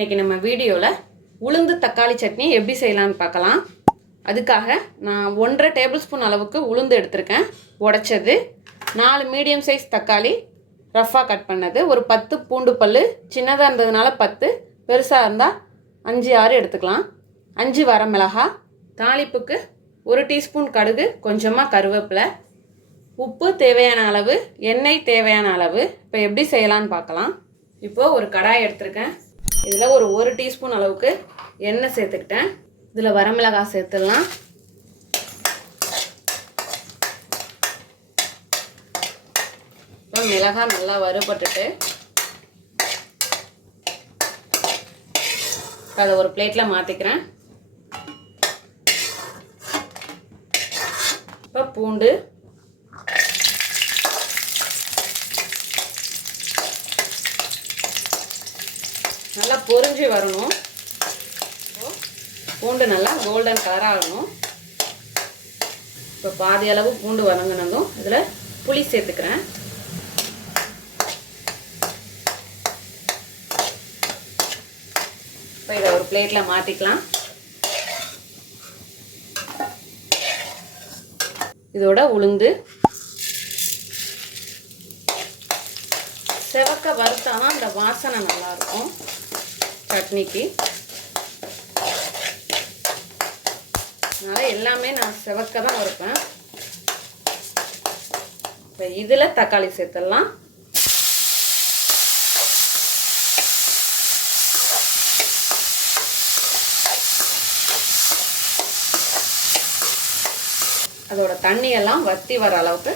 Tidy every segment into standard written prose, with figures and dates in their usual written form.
இன்றைக்கி நம்ம வீடியோவில் உளுந்து தக்காளி சட்னி எப்படி செய்யலான்னு பார்க்கலாம். அதுக்காக நான் 1.5 டேபிள் ஸ்பூன் அளவுக்கு உளுந்து எடுத்திருக்கேன். உடைச்சது 4 மீடியம் சைஸ் தக்காளி ரஃப்பாக கட் பண்ணது, ஒரு 10 பூண்டு பல், சின்னதாக இருந்ததுனால 10, பெருசாக இருந்தால் 5-6 எடுத்துக்கலாம். 5 வரமிளகாய், தாளிப்புக்கு 1 டீஸ்பூன் கடுகு, கொஞ்சமாக கருவேப்பிலை, உப்பு தேவையான அளவு, எண்ணெய் தேவையான அளவு. இப்போ எப்படி செய்யலான்னு பார்க்கலாம். இப்போது ஒரு கடாய் எடுத்திருக்கேன். இதில் ஒரு 1 டீஸ்பூன் அளவுக்கு எண்ணெய் சேர்த்துக்கிட்டேன். இதில் வரமிளகாய் சேர்த்துடலாம். இப்போ மிளகாய் நல்லா வறுபட்டுட்டு அதை ஒரு பிளேட்டில் மாற்றிக்கிறேன். இப்போ பூண்டு, நல்லா பொரிஞ்சு வரணும். பூண்டு நல்லா கோல்டன் கலராக ஆகணும். இப்போ பாதி அளவு பூண்டு வதங்கினதும் இதில் புளி சேர்த்துக்கிறேன். இப்போ இதை ஒரு பிளேட்டில் மாற்றிக்கலாம். இதோட உளுந்து செவக்க வறுத்தானா அந்த வாசனை நல்லாயிருக்கும் சட்னிக்கு. அதனால் எல்லாமே நான் செவக்க தான் வறுப்பேன். இப்போ இதில் தக்காளி சேர்த்துடலாம். அதோட தண்ணியெல்லாம் வற்றி வர அளவுக்கு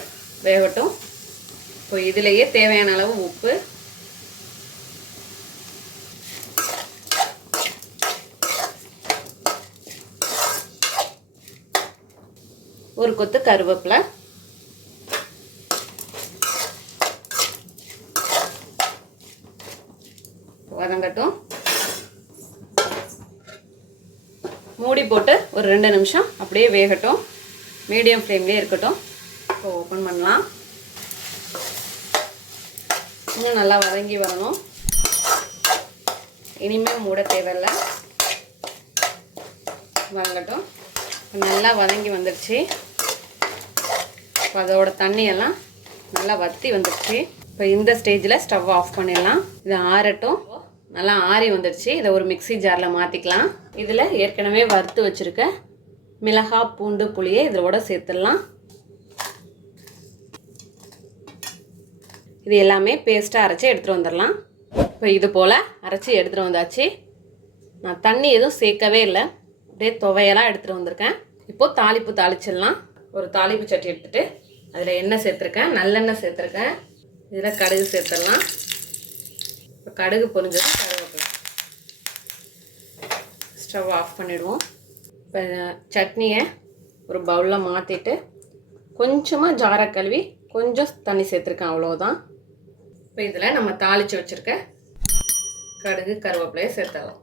வேகட்டும். இப்போ இதிலேயே தேவையான அளவு உப்பு, ஒரு கொத்து கருவேப்பிலை, வதங்கட்டும். மூடி போட்டு ஒரு 2 நிமிஷம் அப்படியே வேகட்டும். மீடியம் ஃப்ளேம்லேயே இருக்கட்டும். இப்போ ஓப்பன் பண்ணலாம். இன்னும் நல்லா வதங்கி வரணும். இனிமேல் மூட தேவையில்லை, வதங்கட்டும். நல்லா வதங்கி வந்துடுச்சு. இப்போ அதோட தண்ணியெல்லாம் நல்லா வற்றி வந்துடுச்சு. இப்போ இந்த ஸ்டேஜில் ஸ்டவ் ஆஃப் பண்ணிடலாம். இதை ஆறட்டும். நல்லா ஆறி வந்துடுச்சு. இதை ஒரு மிக்ஸி ஜாரில் மாற்றிக்கலாம். இதில் ஏற்கனவே வறுத்து வச்சுருக்க மிளகாய், பூண்டு, புளியை இதோட சேர்த்துடலாம். இது எல்லாமே பேஸ்ட்டாக அரைச்சி எடுத்துகிட்டு வந்துடலாம். இப்போ இது போல் அரைச்சி எடுத்துகிட்டு வந்தாச்சு. நான் தண்ணி எதுவும் சேர்க்கவே இல்லை, அப்படியே துவையெல்லாம் எடுத்துகிட்டு வந்திருக்கேன். இப்போது தாளிப்பு தாளிச்சிடலாம். ஒரு தாளிப்பு சட்டி எடுத்துகிட்டு அதில் எண்ணெய் சேர்த்துருக்கேன், நல்லெண்ணெய் சேர்த்துருக்கேன். இதில் கடுகு சேர்த்துடலாம். இப்போ கடுகு பொரிஞ்சது கருவேப்பிலை. ஸ்டவ் ஆஃப் பண்ணிவிடுவோம். இப்போ சட்னியை ஒரு பவுலில் மாற்றிட்டு கொஞ்சமாக ஜாரை கழுவி கொஞ்சம் தண்ணி சேர்த்துருக்கேன், அவ்வளோதான். இப்போ இதில் நம்ம தாளித்து வச்சுருக்க கடுகு கருவேப்பிலையை சேர்த்துடலாம்.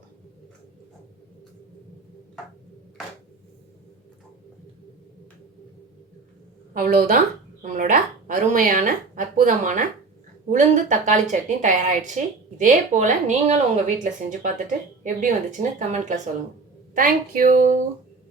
அவ்வளோதான், நம்மளோட அருமையான அற்புதமான உளுந்து தக்காளி சட்னி தயாராகிடுச்சு. இதே போல் நீங்களும் உங்கள் வீட்டில் செஞ்சு பார்த்துட்டு எப்படி வந்துச்சுன்னு கமெண்ட்டில் சொல்லுங்கள். தேங்க்யூ.